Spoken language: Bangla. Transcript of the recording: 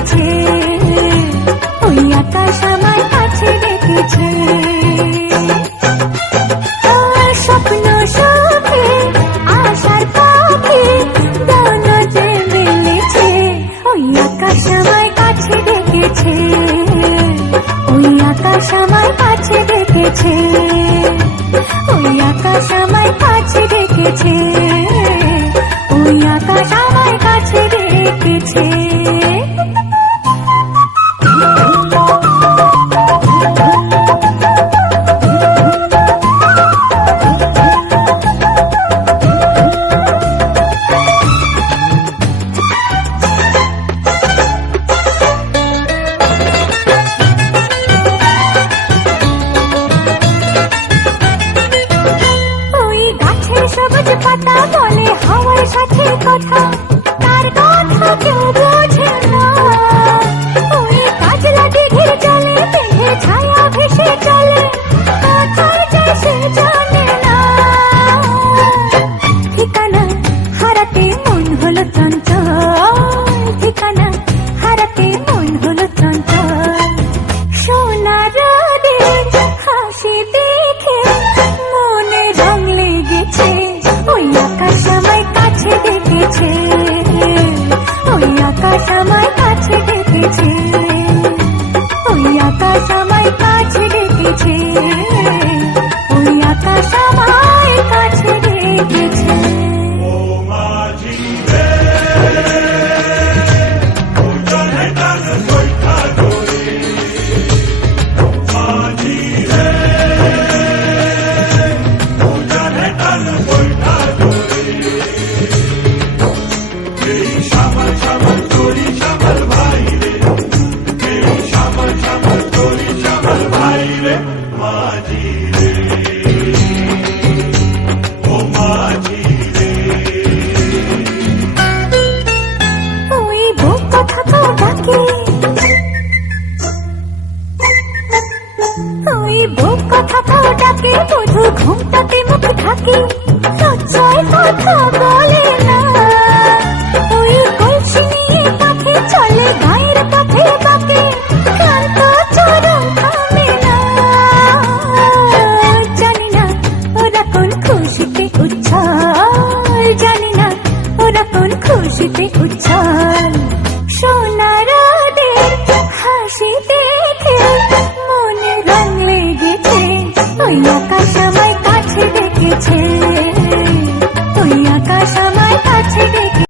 ডেকেছে, ওই আকাশ আমায় কাছে ডেকেছে। স্বপ্ন সুখে আশার পাখি দোনো যে মিলেছে, ওই আকাশ আমায় কাছে ডেকেছে, ওই আকাশ আমায় কাছে ডেকেছে, ওই আকাশ আমায় কাছে ডেকেছে, ওই আকাশ আমায় কাছে ডেকেছে। সবুজ পাতা বলে হাওয়ার সাথে কথা, তার কথা কেউ বোঝে না। ওই কাজলা দিঘির জলে মেঘে ছায়া ভেসে চলে, কোথায় যায় সে জানে না। ঠিকানা হারাতে মন হলো চঞ্চল, ঠিকানা হারাতে মন হলো চঞ্চল। সোনার রোদের হাসি দেখে মনে রং লেগেছে, ওই আকাশ আমায় কাছে ডেকেছে, ওই আকাশ আমায় কাছে ডেকেছে, ওই আকাশ আমায় কাছে ডেকেছে, ওই আকাশ আমায় কাছে ডেকেছে। ওই বুক কথা তো ডাকে, ওই বুক কথা তো ডাকে, শুধু ঘুমটাতে মুখ ঢাকে, লজ্জায় কথা বলে না। ওই কলসি নিয়ে কাঁধে চলে গায়ের পথে বাঁকে, ক্লান্ত চরণ থামে না। জানি না ওরা কোন খুশিতে উচ্ছল, জানি না ওরা কোন খুশিতে উচ্ছল।